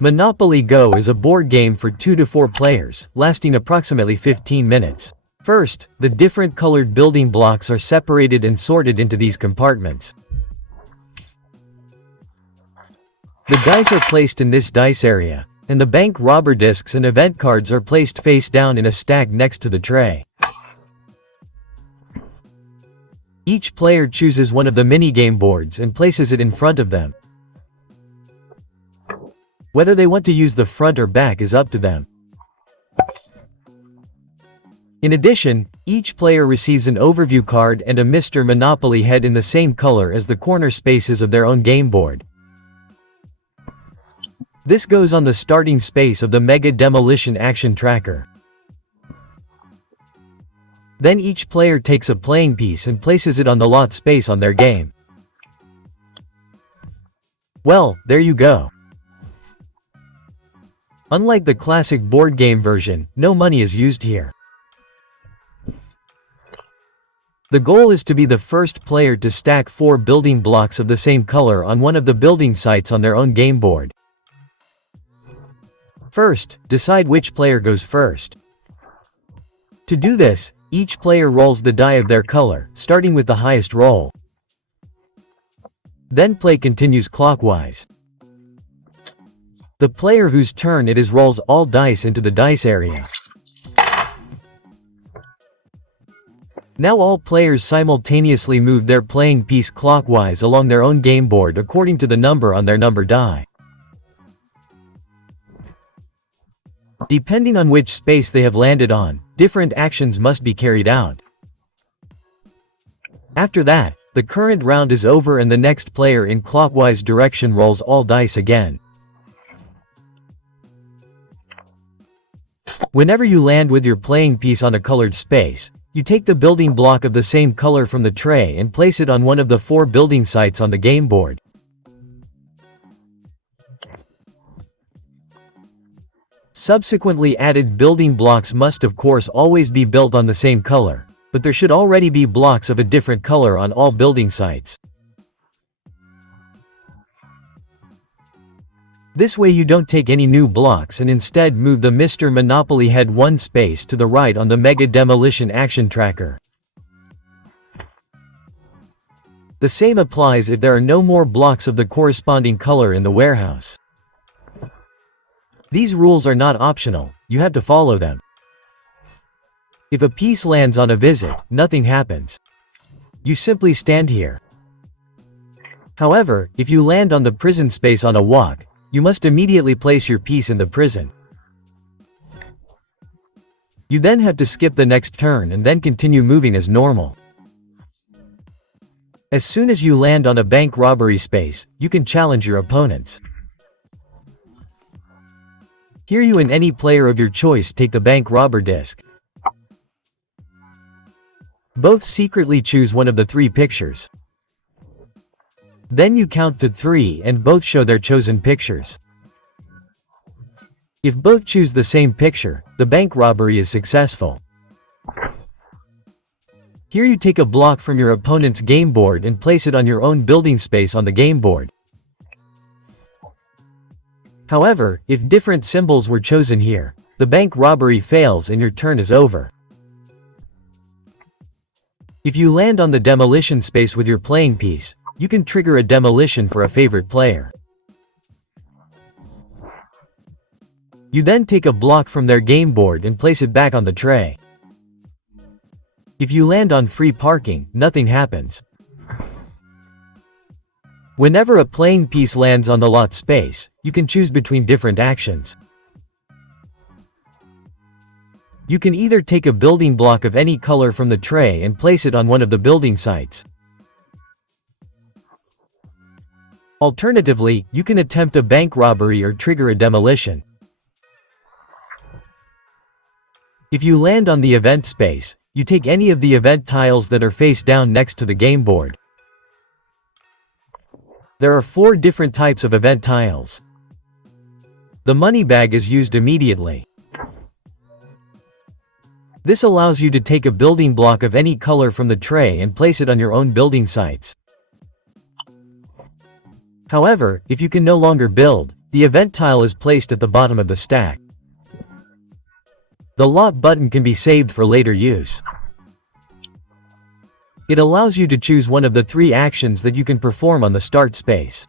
Monopoly Go is a board game for 2 to 4 players, lasting approximately 15 minutes. First, the different colored building blocks are separated and sorted into these compartments. The dice are placed in this dice area, and the bank robber discs and event cards are placed face down in a stack next to the tray. Each player chooses one of the mini-game boards and places it in front of them. Whether they want to use the front or back is up to them. In addition, each player receives an overview card and a Mr. Monopoly head in the same color as the corner spaces of their own game board. This goes on the starting space of the Mega Demolition action tracker. Then each player takes a playing piece and places it on the lot space on their game. Well, there you go. Unlike the classic board game version, no money is used here. The goal is to be the first player to stack 4 building blocks of the same color on one of the building sites on their own game board. First, decide which player goes first. To do this, each player rolls the die of their color, starting with the highest roll. Then play continues clockwise. The player whose turn it is rolls all dice into the dice area. Now all players simultaneously move their playing piece clockwise along their own game board according to the number on their number die. Depending on which space they have landed on, different actions must be carried out. After that, the current round is over and the next player in clockwise direction rolls all dice again. Whenever you land with your playing piece on a colored space, you take the building block of the same color from the tray and place it on one of the 4 building sites on the game board. Subsequently added building blocks must of course always be built on the same color, but there should already be blocks of a different color on all building sites. This way you don't take any new blocks and instead move the Mr. Monopoly head 1 space to the right on the Mega Demolition action tracker. The same applies if there are no more blocks of the corresponding color in the warehouse. These rules are not optional, you have to follow them. If a piece lands on a visit, nothing happens. You simply stand here. However, if you land on the prison space on a walk, you must immediately place your piece in the prison. You then have to skip the next turn and then continue moving as normal. As soon as you land on a bank robbery space, you can challenge your opponents. Here you and any player of your choice take the bank robber disc. Both secretly choose one of the 3 pictures. Then you count to 3 and both show their chosen pictures. If both choose the same picture, the bank robbery is successful. Here you take a block from your opponent's game board and place it on your own building space on the game board. However, if different symbols were chosen here, the bank robbery fails and your turn is over. If you land on the demolition space with your playing piece, you can trigger a demolition for a favorite player. You then take a block from their game board and place it back on the tray. If you land on free parking, nothing happens. Whenever a playing piece lands on the lot space, you can choose between different actions. You can either take a building block of any color from the tray and place it on one of the building sites. Alternatively, you can attempt a bank robbery or trigger a demolition. If you land on the event space, you take any of the event tiles that are face down next to the game board. There are 4 different types of event tiles. The money bag is used immediately. This allows you to take a building block of any color from the tray and place it on your own building sites. However, if you can no longer build, the event tile is placed at the bottom of the stack. The lot button can be saved for later use. It allows you to choose one of the 3 actions that you can perform on the start space.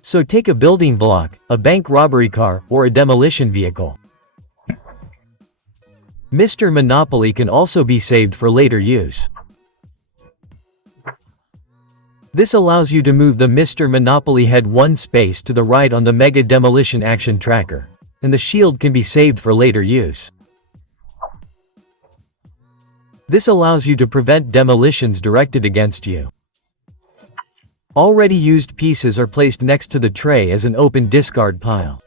So take a building block, a bank robbery car, or a demolition vehicle. Mr. Monopoly can also be saved for later use. This allows you to move the Mr. Monopoly head 1 space to the right on the Mega Demolition action tracker, and the shield can be saved for later use. This allows you to prevent demolitions directed against you. Already used pieces are placed next to the tray as an open discard pile.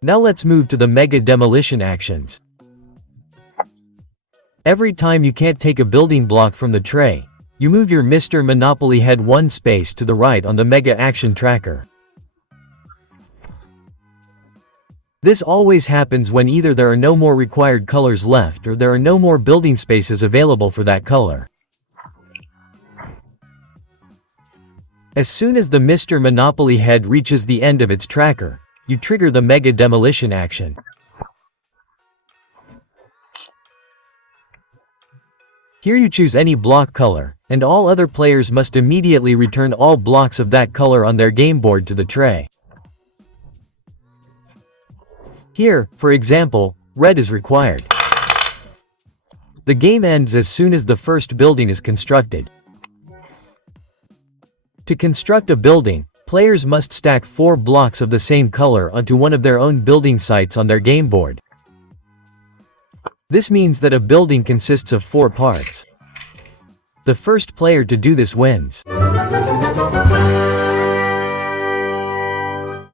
Now let's move to the Mega Demolition actions. Every time you can't take a building block from the tray, you move your Mr. Monopoly head 1 space to the right on the Mega Action Tracker. This always happens when either there are no more required colors left or there are no more building spaces available for that color. As soon as the Mr. Monopoly head reaches the end of its tracker, you trigger the Mega Demolition action. Here you choose any block color, and all other players must immediately return all blocks of that color on their game board to the tray. Here, for example, red is required. The game ends as soon as the first building is constructed. To construct a building, players must stack 4 blocks of the same color onto one of their own building sites on their game board. This means that a building consists of 4 parts. The first player to do this wins.